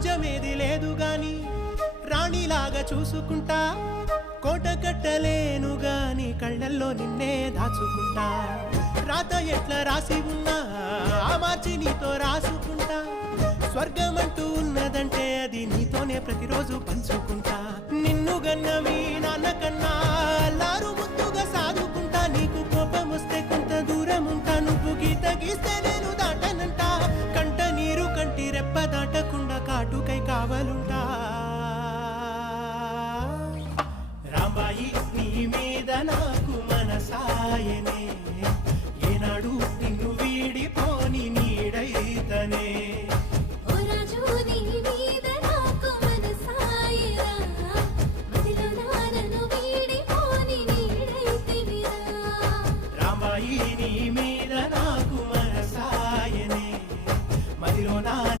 రాజ్యమేది లేదు గాని రాణిలాగా చూసుకుంటా కోట కట్టలేను గాని కళ్ళల్లో నిన్నే దాచుకుంటా రాత ఎట్లా రాసి ఉన్నా ఆ మార్చి నీతో రాసుకుంటా స్వర్గమంటూ ఉన్నదంటే అది నీతోనే ప్రతిరోజు పంచుకుంటా నిన్ను గన్నవి నాన్నకన్నా అల్లారు ముద్దుగా సాదుకుంటా నీకు కోపం వస్తే కొంత దూరం ఉంటా నువ్వు గీత గీస్తే నేను దాటనంటా కంట నీరు కంటి రెప్ప దాటకుండా కాటుకై కావాలుంటా